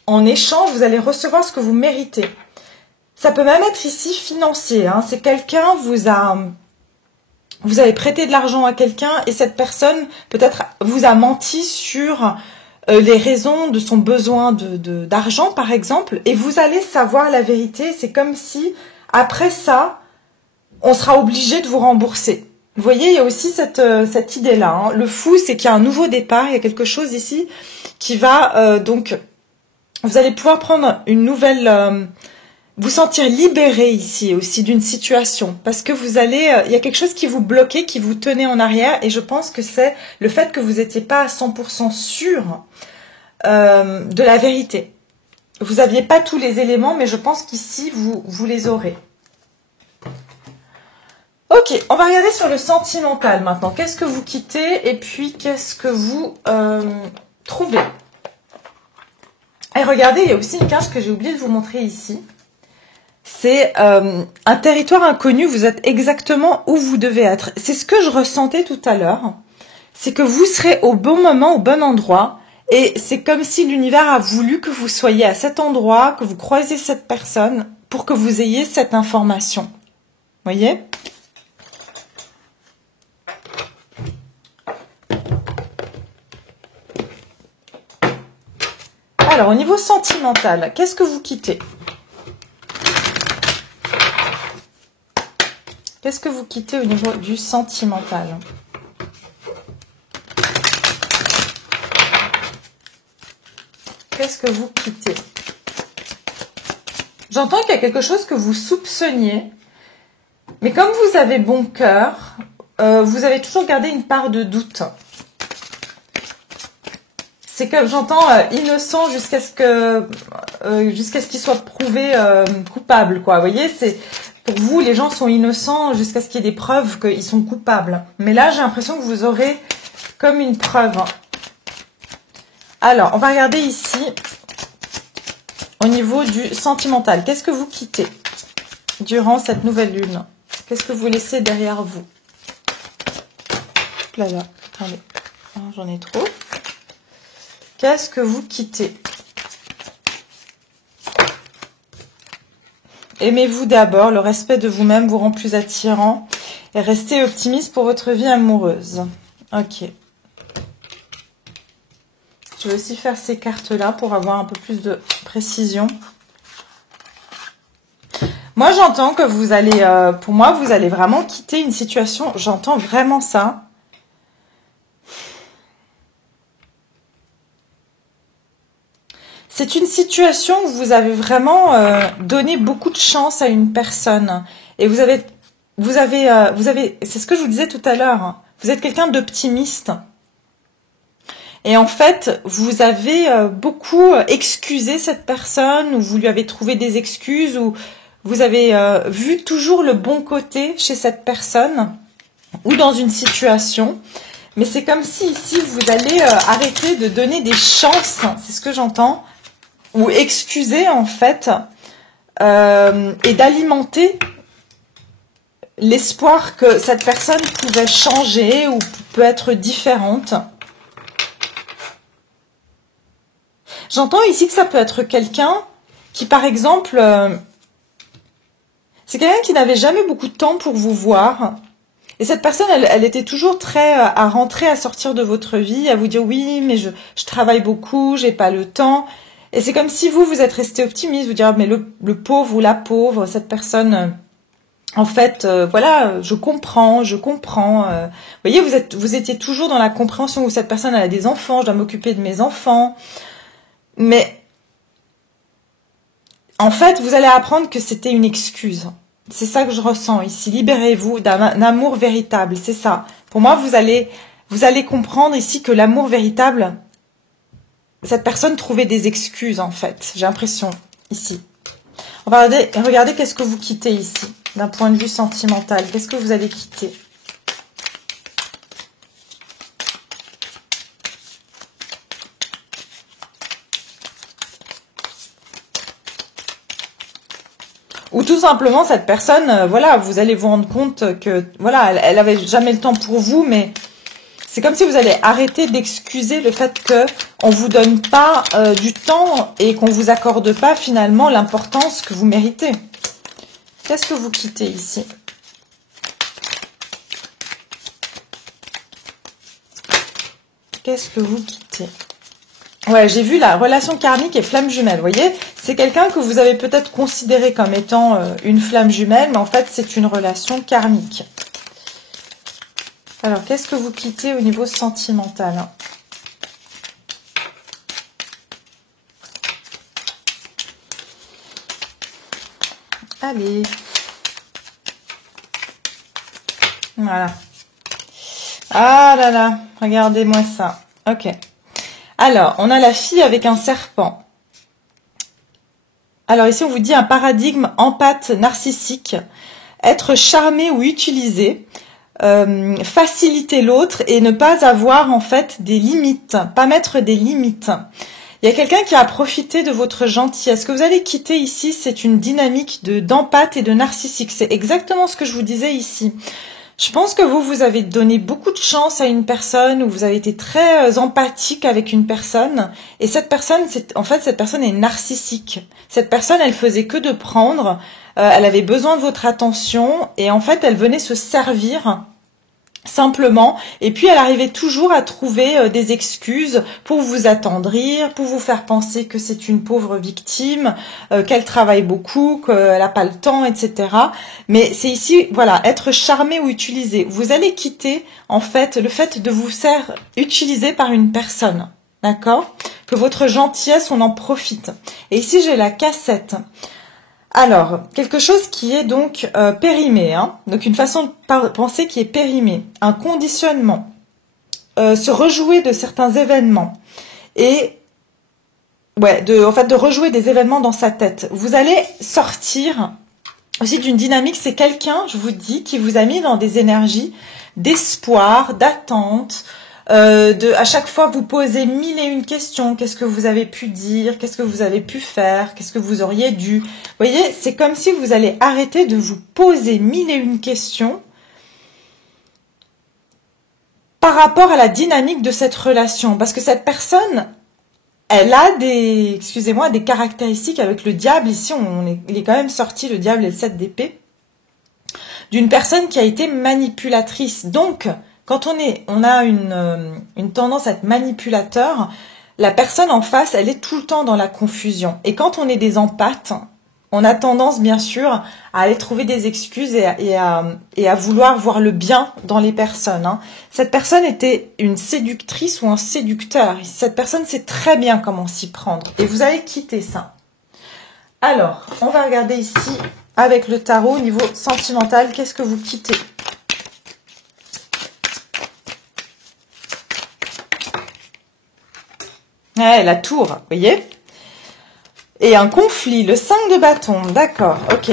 en échange, vous allez recevoir ce que vous méritez. Ça peut même être ici financier. Hein. C'est quelqu'un vous avez prêté de l'argent à quelqu'un et cette personne peut-être vous a menti sur les raisons de son besoin d'argent par exemple et vous allez savoir la vérité. C'est comme si après ça, on sera obligé de vous rembourser. Vous voyez, il y a aussi cette idée-là. Hein. Le fou, c'est qu'il y a un nouveau départ, il y a quelque chose ici qui va... donc, vous allez pouvoir prendre une nouvelle... vous sentir libéré ici aussi d'une situation. Parce que vous allez... il y a quelque chose qui vous bloquait, qui vous tenait en arrière. Et je pense que c'est le fait que vous n'étiez pas à 100% sûr de la vérité. Vous n'aviez pas tous les éléments, mais je pense qu'ici, vous les aurez. Ok, on va regarder sur le sentimental maintenant. Qu'est-ce que vous quittez et puis qu'est-ce que vous trouvez? Et regardez, il y a aussi une carte que j'ai oublié de vous montrer ici. C'est un territoire inconnu, vous êtes exactement où vous devez être. C'est ce que je ressentais tout à l'heure. C'est que vous serez au bon moment, au bon endroit. Et c'est comme si l'univers a voulu que vous soyez à cet endroit, que vous croisiez cette personne pour que vous ayez cette information. Vous voyez ? Alors, au niveau sentimental, qu'est-ce que vous quittez? Qu'est-ce que vous quittez au niveau du sentimental? Qu'est-ce que vous quittez? J'entends qu'il y a quelque chose que vous soupçonniez, mais comme vous avez bon cœur, vous avez toujours gardé une part de doute. C'est comme j'entends innocent jusqu'à ce qu'il soit prouvé coupable, quoi. Vous voyez, c'est pour vous, les gens sont innocents jusqu'à ce qu'il y ait des preuves qu'ils sont coupables. Mais là, j'ai l'impression que vous aurez comme une preuve. Alors, on va regarder ici au niveau du sentimental. Qu'est-ce que vous quittez durant cette nouvelle lune? Qu'est-ce que vous laissez derrière vous? Là, attendez, j'en ai trop. Qu'est-ce que vous quittez? Aimez-vous d'abord, le respect de vous-même vous rend plus attirant et restez optimiste pour votre vie amoureuse. Ok. Je vais aussi faire ces cartes-là pour avoir un peu plus de précision. Moi, j'entends que vous allez, pour moi, vous allez vraiment quitter une situation. J'entends vraiment ça. C'est une situation où vous avez vraiment donné beaucoup de chance à une personne. Et vous avez, c'est ce que je vous disais tout à l'heure. Hein. Vous êtes quelqu'un d'optimiste. Et en fait, vous avez beaucoup excusé cette personne, ou vous lui avez trouvé des excuses, ou vous avez vu toujours le bon côté chez cette personne, ou dans une situation. Mais c'est comme si ici, vous allez arrêter de donner des chances, c'est ce que j'entends, ou excuser en fait, et d'alimenter l'espoir que cette personne pouvait changer ou peut être différente. J'entends ici que ça peut être quelqu'un qui, par exemple, c'est quelqu'un qui n'avait jamais beaucoup de temps pour vous voir. Et cette personne, elle était toujours très à rentrer, à sortir de votre vie, à vous dire oui, mais je travaille beaucoup, j'ai pas le temps. Et c'est comme si vous êtes resté optimiste, vous dire mais le pauvre ou la pauvre, cette personne, en fait, voilà, je comprends. Vous voyez, vous étiez toujours dans la compréhension où cette personne elle a des enfants, je dois m'occuper de mes enfants. Mais en fait, vous allez apprendre que c'était une excuse. C'est ça que je ressens ici. Libérez-vous d'un amour véritable, c'est ça. Pour moi, vous allez comprendre ici que l'amour véritable, cette personne trouvait des excuses en fait. J'ai l'impression ici. On va regarder qu'est-ce que vous quittez ici, d'un point de vue sentimental. Qu'est-ce que vous allez quitter ? Ou tout simplement, cette personne, voilà, vous allez vous rendre compte que, voilà, elle avait jamais le temps pour vous, mais c'est comme si vous allez arrêter d'excuser le fait que on vous donne pas du temps et qu'on vous accorde pas finalement l'importance que vous méritez. Qu'est-ce que vous quittez ici ? Qu'est-ce que vous quittez ? Ouais, j'ai vu la relation karmique et flamme jumelle, vous voyez, c'est quelqu'un que vous avez peut-être considéré comme étant une flamme jumelle, mais en fait, c'est une relation karmique. Alors, qu'est-ce que vous quittez au niveau sentimental ? Allez. Voilà. Ah là là, regardez-moi ça. Ok. Alors, on a la fille avec un serpent. Alors ici, on vous dit un paradigme empathe narcissique. Être charmé ou utilisé. Faciliter l'autre et ne pas avoir en fait des limites. Pas mettre des limites. Il y a quelqu'un qui a profité de votre gentillesse. Ce que vous allez quitter ici, c'est une dynamique d'empathe et de narcissique. C'est exactement ce que je vous disais ici. Je pense que vous avez donné beaucoup de chance à une personne, ou vous avez été très empathique avec une personne. Et cette personne, cette personne est narcissique. Cette personne, elle faisait que de prendre. Elle avait besoin de votre attention. Et en fait, elle venait se servir simplement. Et puis, elle arrivait toujours à trouver des excuses pour vous attendrir, pour vous faire penser que c'est une pauvre victime, qu'elle travaille beaucoup, qu'elle n'a pas le temps, etc. Mais c'est ici, voilà, être charmé ou utilisé. Vous allez quitter, en fait, le fait de vous faire utiliser par une personne. D'accord ? Que votre gentillesse, on en profite. Et ici, j'ai la cassette. Alors, quelque chose qui est donc périmé, hein, donc une façon de penser qui est périmée, un conditionnement, se rejouer de certains événements. et ouais, en fait, de rejouer des événements dans sa tête. Vous allez sortir aussi d'une dynamique, c'est quelqu'un, je vous dis, qui vous a mis dans des énergies d'espoir, d'attente, à chaque fois vous posez mille et une questions. Qu'est-ce que vous avez pu dire? Qu'est-ce que vous avez pu faire? Qu'est-ce que vous auriez dû? Vous voyez, c'est comme si vous allez arrêter de vous poser mille et une questions par rapport à la dynamique de cette relation. Parce que cette personne, elle a des, excusez-moi, des caractéristiques avec le diable. Ici, il est quand même sorti le diable et le 7 d'épée. D'une personne qui a été manipulatrice. Donc, quand on a une tendance à être manipulateur, la personne en face, elle est tout le temps dans la confusion. Et quand on est des empathes, on a tendance, bien sûr, à aller trouver des excuses et à vouloir voir le bien dans les personnes. Hein. Cette personne était une séductrice ou un séducteur. Cette personne sait très bien comment s'y prendre. Et vous allez quitter ça. Alors, on va regarder ici, avec le tarot, au niveau sentimental, qu'est-ce que vous quittez ? Ouais, la tour, vous voyez ? Et un conflit, le 5 de bâton, d'accord, ok.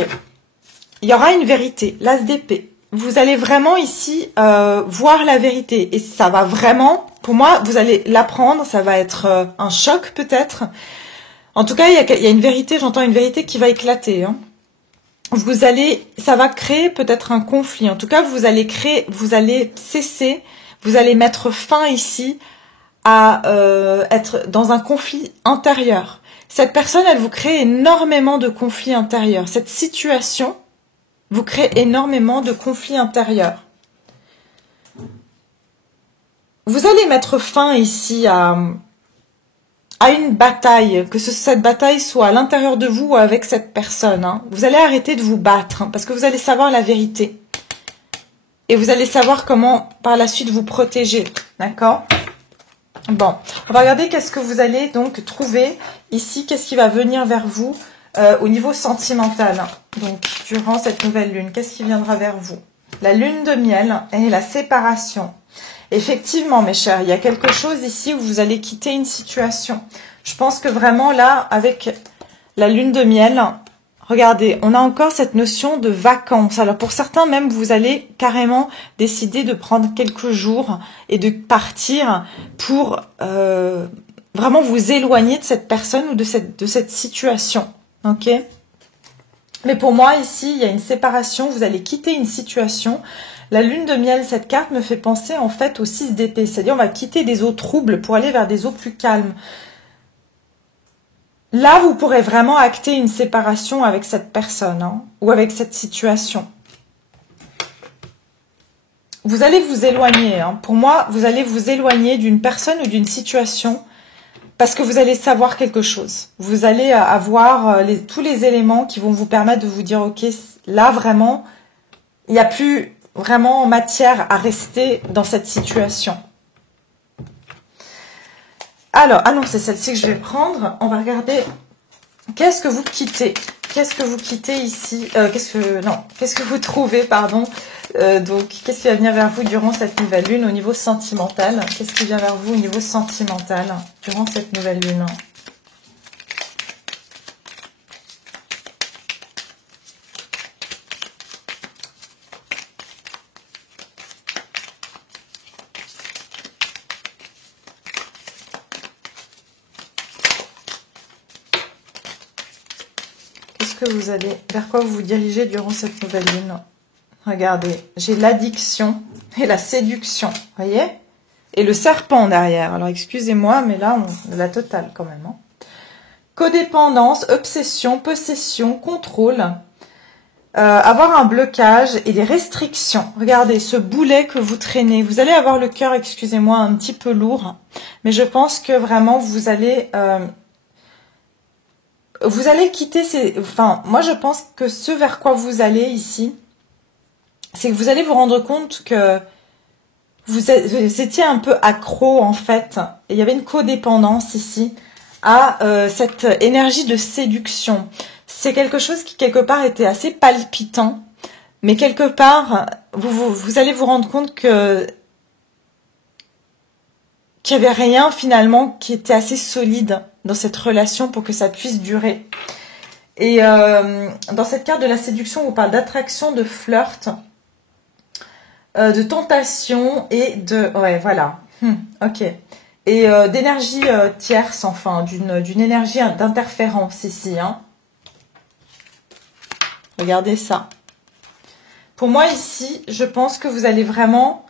Il y aura une vérité, l'as d'épée. Vous allez vraiment ici voir la vérité. Et ça va vraiment, pour moi, vous allez l'apprendre, ça va être un choc peut-être. En tout cas, il y a une vérité, j'entends une vérité qui va éclater. Hein. Ça va créer peut-être un conflit. En tout cas, vous allez cesser, vous allez mettre fin ici à être dans un conflit intérieur. Cette personne, elle vous crée énormément de conflits intérieurs. Cette situation vous crée énormément de conflits intérieurs. Vous allez mettre fin ici à une bataille, que cette bataille soit à l'intérieur de vous ou avec cette personne. Hein. Vous allez arrêter de vous battre hein, parce que vous allez savoir la vérité. Et vous allez savoir comment par la suite vous protéger. D'accord ? Bon, on va regarder qu'est-ce que vous allez donc trouver ici, qu'est-ce qui va venir vers vous au niveau sentimental. Donc, durant cette nouvelle lune, qu'est-ce qui viendra vers vous? La lune de miel et la séparation. Effectivement, mes chers, il y a quelque chose ici où vous allez quitter une situation. Je pense que vraiment là, avec la lune de miel, regardez, on a encore cette notion de vacances. Alors pour certains même, vous allez carrément décider de prendre quelques jours et de partir pour vraiment vous éloigner de cette personne ou de cette situation. Ok ? Mais pour moi, ici, il y a une séparation. Vous allez quitter une situation. La lune de miel, cette carte me fait penser en fait au 6 d'épée. C'est-à-dire on va quitter des eaux troubles pour aller vers des eaux plus calmes. Là, vous pourrez vraiment acter une séparation avec cette personne hein, ou avec cette situation. Vous allez vous éloigner. Hein. Pour moi, vous allez vous éloigner d'une personne ou d'une situation parce que vous allez savoir quelque chose. Vous allez avoir tous les éléments qui vont vous permettre de vous dire, ok, là vraiment, il n'y a plus vraiment matière à rester dans cette situation. Alors, ah non, c'est celle-ci que je vais prendre. On va regarder qu'est-ce que vous quittez. Qu'est-ce que vous quittez ici qu'est-ce que vous trouvez, pardon. Donc, qu'est-ce qui va venir vers vous durant cette nouvelle lune au niveau sentimental? Qu'est-ce qui vient vers vous au niveau sentimental durant cette nouvelle lune? Vers quoi vous vous dirigez durant cette nouvelle lune? Regardez, j'ai l'addiction et la séduction, voyez? Et le serpent derrière. Alors, excusez-moi, mais là, on a la totale quand même. Hein. Codépendance, obsession, possession, contrôle, avoir un blocage et des restrictions. Regardez, ce boulet que vous traînez. Vous allez avoir le cœur, excusez-moi, un petit peu lourd, mais je pense que vraiment, vous allez quitter Enfin, moi, je pense que ce vers quoi vous allez ici, c'est que vous allez vous rendre compte que vous étiez un peu accro, en fait. Et il y avait une codépendance ici à cette énergie de séduction. C'est quelque chose qui, quelque part, était assez palpitant. Mais quelque part, vous allez vous rendre compte qu'il qu'il n'y avait rien finalement qui était assez solide dans cette relation pour que ça puisse durer. Et dans cette carte de la séduction, on parle d'attraction, de flirt, de tentation et de... Ouais, voilà. Ok. Et d'énergie tierce, enfin, d'une énergie d'interférence ici. Hein. Regardez ça. Pour moi, ici, je pense que vous allez vraiment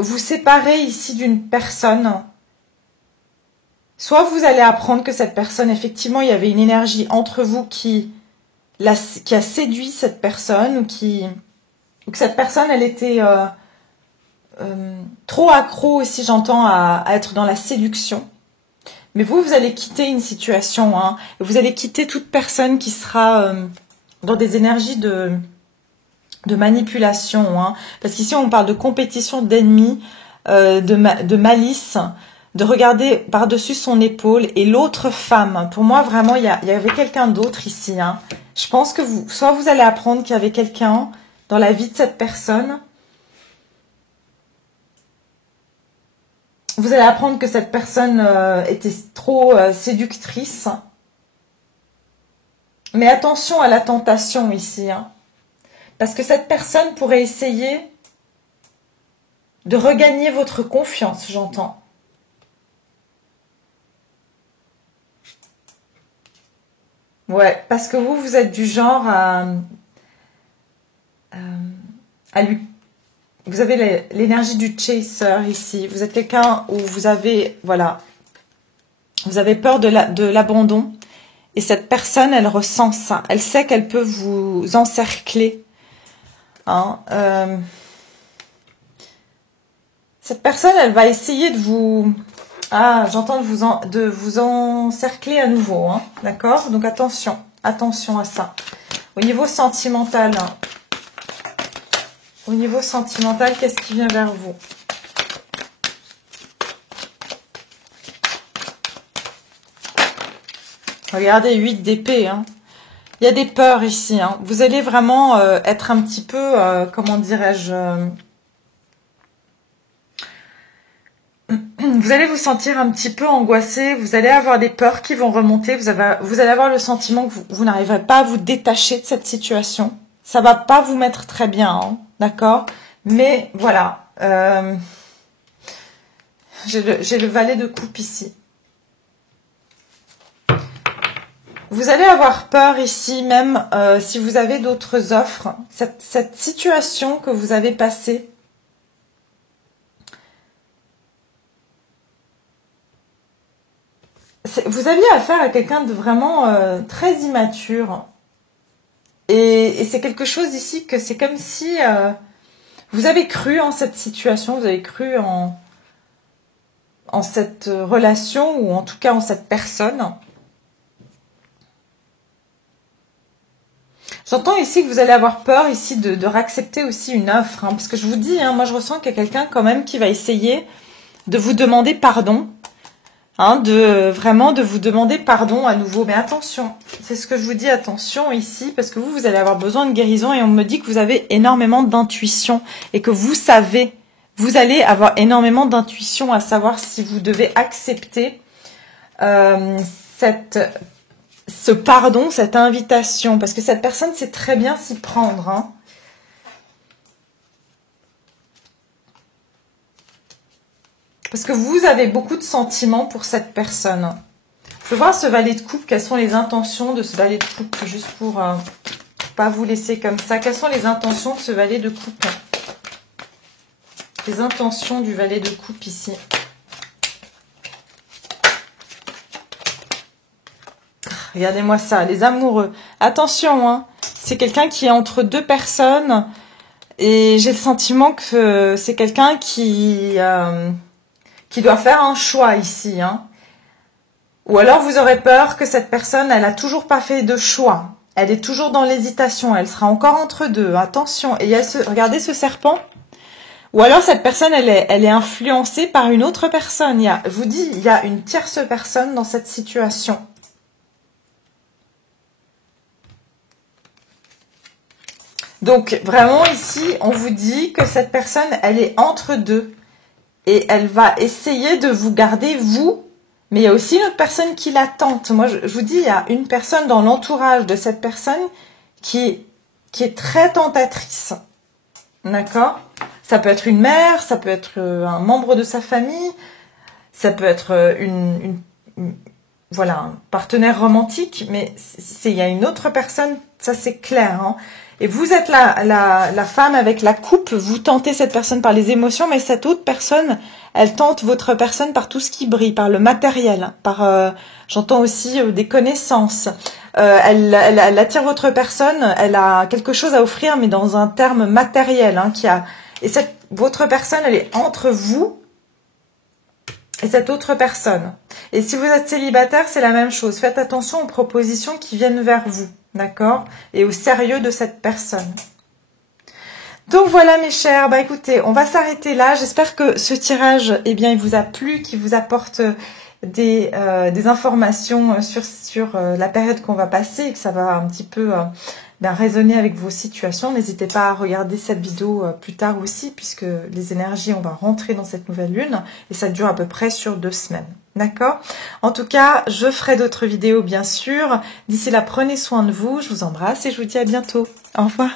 vous séparer ici d'une personne. Soit vous allez apprendre que cette personne, effectivement, il y avait une énergie entre vous qui a séduit cette personne ou que cette personne, elle était trop accro aussi, j'entends, à être dans la séduction. Mais vous allez quitter une situation. Hein, vous allez quitter toute personne qui sera dans des énergies de manipulation. Hein, parce qu'ici, on parle de compétition, d'ennemis, de malice, de regarder par-dessus son épaule et l'autre femme. Pour moi, vraiment, il y avait quelqu'un d'autre ici. Hein. Je pense que soit vous allez apprendre qu'il y avait quelqu'un dans la vie de cette personne. Vous allez apprendre que cette personne était trop séductrice. Mais attention à la tentation ici. Hein. Parce que cette personne pourrait essayer de regagner votre confiance, j'entends. Ouais, parce que vous êtes du genre à lui... Vous avez l'énergie du chaser ici. Vous êtes quelqu'un où vous avez, voilà, vous avez peur de l'abandon. Et cette personne, elle ressent ça. Elle sait qu'elle peut vous encercler. Hein, cette personne, elle va essayer de vous... Ah, j'entends de vous encercler à nouveau. Hein, d'accord? Donc attention à ça. Au niveau sentimental... Au niveau sentimental, qu'est-ce qui vient vers vous? Regardez, 8 d'épée. Hein. Il y a des peurs ici. Hein. Vous allez vraiment être un petit peu, comment dirais-je... vous allez vous sentir un petit peu angoissé. Vous allez avoir des peurs qui vont remonter. Vous allez avoir le sentiment que vous n'arriverez pas à vous détacher de cette situation. Ça va pas vous mettre très bien, hein, d'accord? Mais voilà, j'ai le valet de coupe ici. Vous allez avoir peur ici, même si vous avez d'autres offres. Cette situation que vous avez passée, vous aviez affaire à quelqu'un de vraiment très immature. Et c'est quelque chose ici que c'est comme si vous avez cru en cette situation, vous avez cru en cette relation ou en tout cas en cette personne. J'entends ici que vous allez avoir peur ici de réaccepter aussi une offre. Hein, parce que je vous dis, hein, moi je ressens qu'il y a quelqu'un quand même qui va essayer de vous demander pardon. Hein, vraiment de vous demander pardon à nouveau. Mais attention, c'est ce que je vous dis, attention ici, parce que vous allez avoir besoin de guérison et on me dit que vous avez énormément d'intuition et que vous savez, vous allez avoir énormément d'intuition à savoir si vous devez accepter ce pardon, cette invitation, parce que cette personne sait très bien s'y prendre. Hein. Parce que vous avez beaucoup de sentiments pour cette personne. Je veux voir ce valet de coupe, quelles sont les intentions de ce valet de coupe, juste pour pas vous laisser comme ça. Quelles sont les intentions de ce valet de coupe? Les intentions du valet de coupe ici. Regardez-moi ça, les amoureux. Attention, hein, c'est quelqu'un qui est entre deux personnes et j'ai le sentiment que c'est quelqu'un qui doit faire un choix ici. Hein. Ou alors vous aurez peur que cette personne, elle a toujours pas fait de choix. Elle est toujours dans l'hésitation, elle sera encore entre deux. Attention, et il y a regardez ce serpent. Ou alors cette personne, elle est influencée par une autre personne. Je vous dis, il y a une tierce personne dans cette situation. Donc, vraiment, ici, on vous dit que cette personne, elle est entre deux. et elle va essayer de vous garder vous, mais il y a aussi une autre personne qui la tente. Moi, je vous dis, il y a une personne dans l'entourage de cette personne qui est très tentatrice. D'accord? Ça peut être une mère, ça peut être un membre de sa famille, ça peut être voilà, un partenaire romantique, mais il y a une autre personne, ça c'est clair. Hein. Et vous êtes la femme avec la coupe, vous tentez cette personne par les émotions, mais cette autre personne, elle tente votre personne par tout ce qui brille, par le matériel, par, j'entends aussi des connaissances. Elle attire votre personne, elle a quelque chose à offrir, mais dans un terme matériel. Hein, et votre personne, elle est entre vous et cette autre personne. Et si vous êtes célibataire, c'est la même chose. Faites attention aux propositions qui viennent vers vous, d'accord? Et au sérieux de cette personne. Donc voilà mes chers, bah écoutez, on va s'arrêter là. J'espère que ce tirage, eh bien, il vous a plu, qu'il vous apporte des informations sur la période qu'on va passer, et que ça va un petit peu résonner avec vos situations. N'hésitez pas à regarder cette vidéo plus tard aussi, puisque les énergies, on va rentrer dans cette nouvelle lune, et ça dure à peu près sur 2 semaines. D'accord? En tout cas, je ferai d'autres vidéos, bien sûr. D'ici là, prenez soin de vous. Je vous embrasse et je vous dis à bientôt. Au revoir.